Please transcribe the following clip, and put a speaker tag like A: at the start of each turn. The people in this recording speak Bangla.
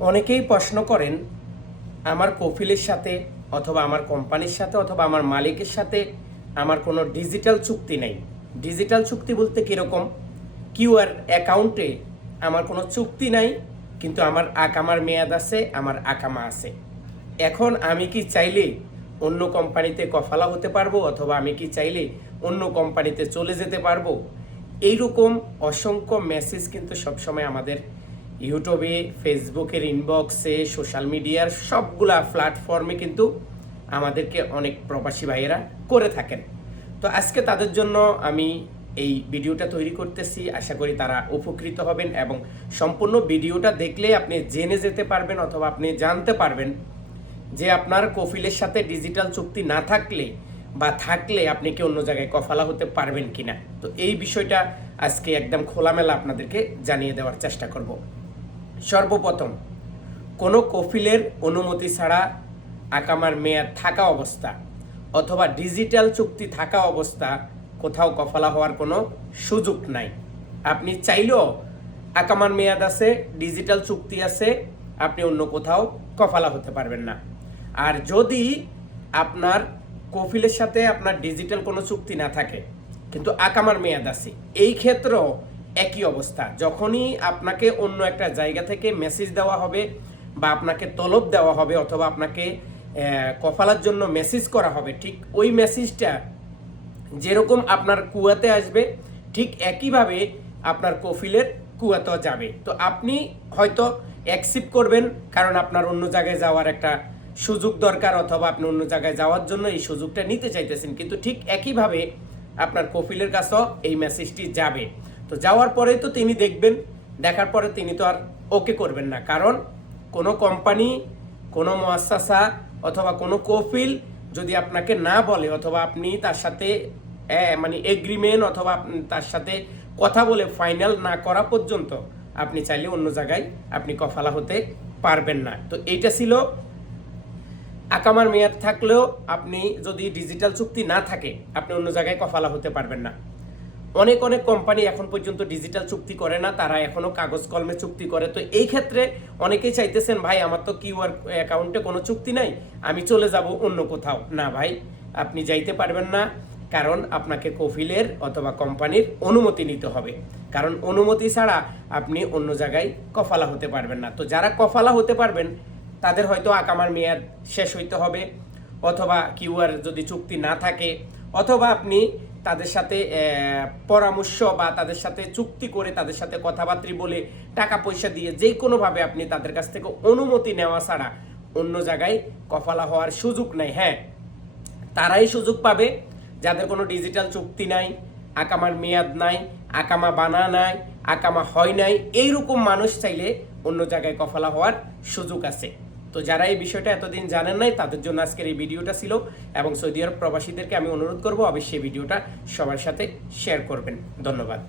A: অনেকেই প্রশ্ন করেন, আমার কফিলের সাথে অথবা আমার কোম্পানির সাথে অথবা আমার মালিকের সাথে আমার কোনো ডিজিটাল চুক্তি নেই। ডিজিটাল চুক্তি বলতে কীরকম? কিউআর অ্যাকাউন্টে আমার কোনো চুক্তি নাই, কিন্তু আমার আকামার মেয়াদ আছে, আমার আকামা আছে। এখন আমি কি চাইলে অন্য কোম্পানিতে কফালা হতে পারব অথবা আমি কি চাইলে অন্য কোম্পানিতে চলে যেতে পারব? এইরকম অসংখ্য মেসেজ কিন্তু সবসময় আমাদের ইউটিউবে, ফেসবুকের ইনবক্সে সোশ্যাল মিডিয়ার সবগুলা প্ল্যাটফর্মে কিন্তু আমাদেরকে অনেক প্রবাসী ভাইয়েরা করে থাকেন। তো আজকে তাদের জন্য আমি এই ভিডিওটা তৈরি করতেছি। আশা করি তারা উপকৃত হবেন এবং সম্পূর্ণ ভিডিওটা দেখলে আপনি জেনে যেতে পারবেন অথবা আপনি জানতে পারবেন যে আপনার কফিলের সাথে ডিজিটাল চুক্তি না থাকলে বা থাকলে আপনি কি অন্য জায়গায় কফালা হতে পারবেন কিনা? তো এই বিষয়টা আজকে একদম খোলামেলা আপনাদেরকে জানিয়ে দেওয়ার চেষ্টা করব। সর্বপ্রথম, কোনো কফিলের অনুমতি ছাড়া আকামার মেয়াদ থাকা অবস্থা অথবা ডিজিটাল চুক্তি থাকা অবস্থা কোথাও কফালা হওয়ার কোনো সুযোগ নাই। আপনি চাইলেও আকামার মেয়াদ আছে, ডিজিটাল চুক্তি আছে, আপনি অন্য কোথাও কফালা হতে পারবেন না। আর যদি আপনার কফিলের সাথে আপনার ডিজিটাল কোনো চুক্তি না থাকে, কিন্তু আকামার মেয়াদ আছে, এই ক্ষেত্রেও একই অবস্থা। যখনই আপনাকে অন্য একটা জায়গা থেকে মেসেজ দেওয়া হবে বা আপনাকে তলব দেওয়া হবে অথবা আপনাকে কফালার জন্য মেসেজ করা হবে, ঠিক ওই মেসেজটা যেরকম আপনার কুয়াতে আসবে, ঠিক একইভাবে আপনার কফিলের কুয়াতেও যাবে। তো আপনি হয়তো অ্যাকসেপ্ট করবেন কারণ আপনার অন্য জায়গায় যাওয়ার একটা সুযোগ দরকার অথবা আপনি অন্য জায়গায় যাওয়ার জন্য এই সুযোগটা নিতে চাইতেছেন। কিন্তু ঠিক একইভাবে আপনার কফিলের কাছেও এই মেসেজটি যাবে। তো যাওয়ার পরে তো তিনি দেখবেন, দেখার পরে তিনি তো আর ওকে করবেন না। কারণ কোনো কোম্পানি কোনো মোয়াসাসা অথবা কোনো কফিল যদি আপনাকে না বলে অথবা আপনি তার সাথে মানে এগ্রিমেন্ট অথবা তার সাথে কথা বলে ফাইনাল না করা পর্যন্ত আপনি চাইলে অন্য জায়গায় আপনি কফালা হতে পারবেন না। তো এইটা ছিল। আকামার মেয়াদ থাকলেও আপনি যদি ডিজিটাল চুক্তি না থাকে, আপনি অন্য জায়গায় কফালা হতে পারবেন না। অনেক অনেক কোম্পানি এখন পর্যন্ত ডিজিটাল চুক্তি করে না, তারা এখনও কাগজ কলমে চুক্তি করে। তো এই ক্ষেত্রে অনেকেই চাইতেছেন, ভাই, আমার তো কিউআর অ্যাকাউন্টে কোনো চুক্তি নাই, আমি চলে যাব অন্য কোথাও। না, ভাই, আপনি যাইতে পারবেন না, কারণ আপনাকে কফিলের অথবা কোম্পানির অনুমতি নিতে হবে। কারণ অনুমতি ছাড়া আপনি অন্য জায়গায় কফালা হতে পারবেন না। তো যারা কফালা হতে পারবেন, তাদের হয়তো আকামার মেয়াদ শেষ হইতে হবে, অথবা কিউআর যদি চুক্তি না থাকে অথবা আপনি তাদের সাথে পরামর্শ বা তাদের সাথে চুক্তি করে তাদের সাথে কথাবার্তা বলে টাকা পয়সা দিয়ে যে কোনোভাবে আপনি তাদের কাছ থেকে অনুমতি নেওয়া ছাড়া অন্য জায়গায় কফালা হওয়ার সুযোগ নেই। হ্যাঁ তারাই সুযোগ পাবে। যাদের কোনো ডিজিটাল চুক্তি নাই, আকামার মেয়াদ নাই, আকামা বানা নাই, আকামা হয় নাই, এইরকম মানুষ চাইলে অন্য জায়গায় কফালা হওয়ার সুযোগ আছে। তো যারা এই বিষয়টা এতদিন জানেন নাই, তাদের জন্য আজকের এই ভিডিওটা ছিল এবং সৌদি আরব প্রবাসীদেরকে আমি অনুরোধ করব অবশ্যই ভিডিওটা সবার সাথে শেয়ার করবেন। ধন্যবাদ।